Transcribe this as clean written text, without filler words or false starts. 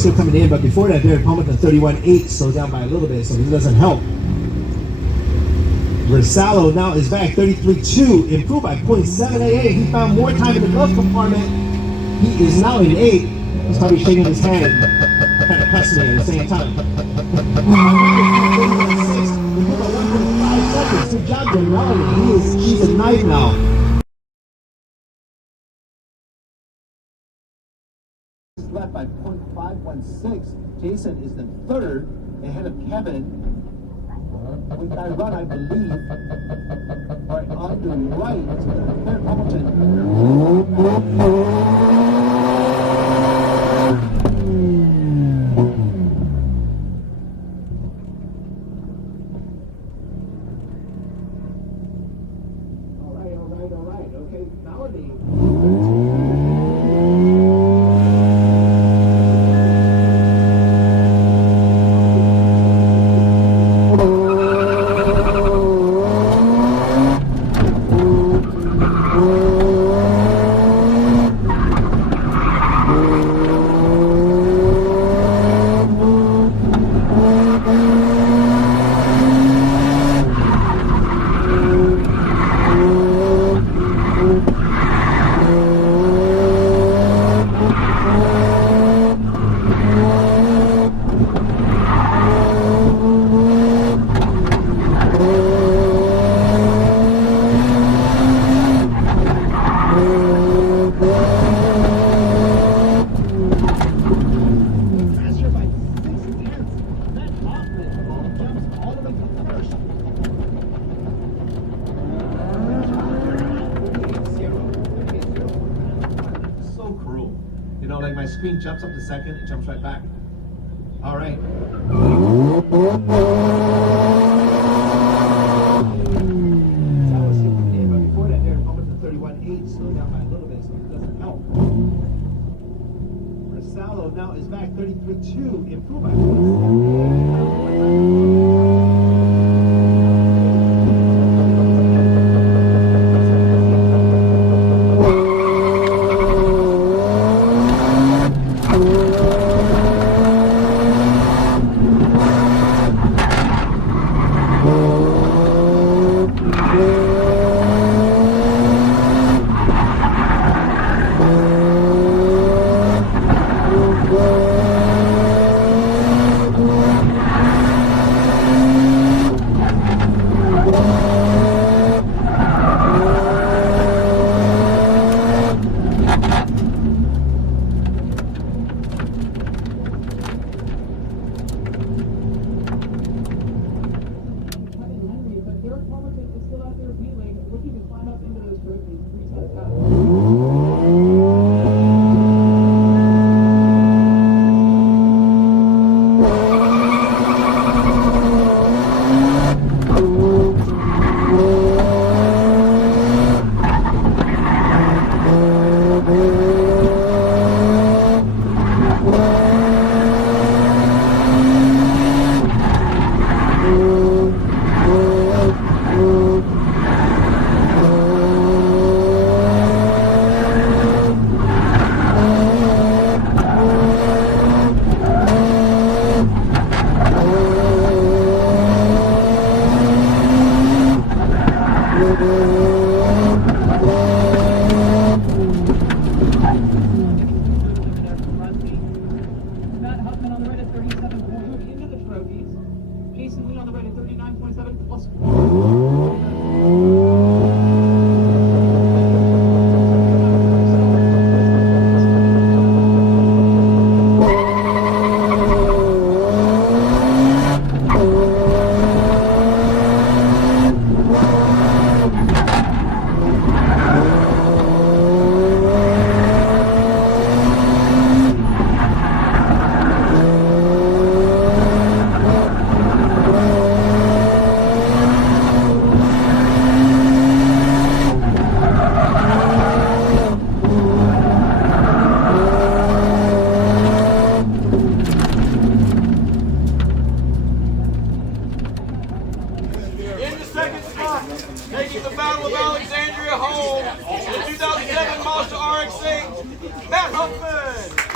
still coming in, but before that, Derek Palmer, the 31.8 slowed down by a little bit, so it doesn't help. Versatuner now is back, 33.2, improved by 0.788. He found more time in the glove compartment. He is now in 8. He's probably shaking his hand, kind of cussing me at the same time. Improved by 1.5 seconds. Good job, Danielle. She's a knife now. Left by 0.516. Jason is the third, ahead of Kevin. With that run, I believe, right on the right, Derek Hamilton. All right. Okay, nowadays. Like my screen jumps up to second, it jumps right back. All right. But before that, Derek Palmer to 31.8, slowed down by a little bit, so it doesn't help. Versatuner now is back, 33.2, improved by 1.7. Huffman on the right at 37.2 into the trophies. Jason Lee on the right at 39.7 plus 4. Taking the Battle of Alexandria home, the 2007 Mazda RX-8, Matt Huffman.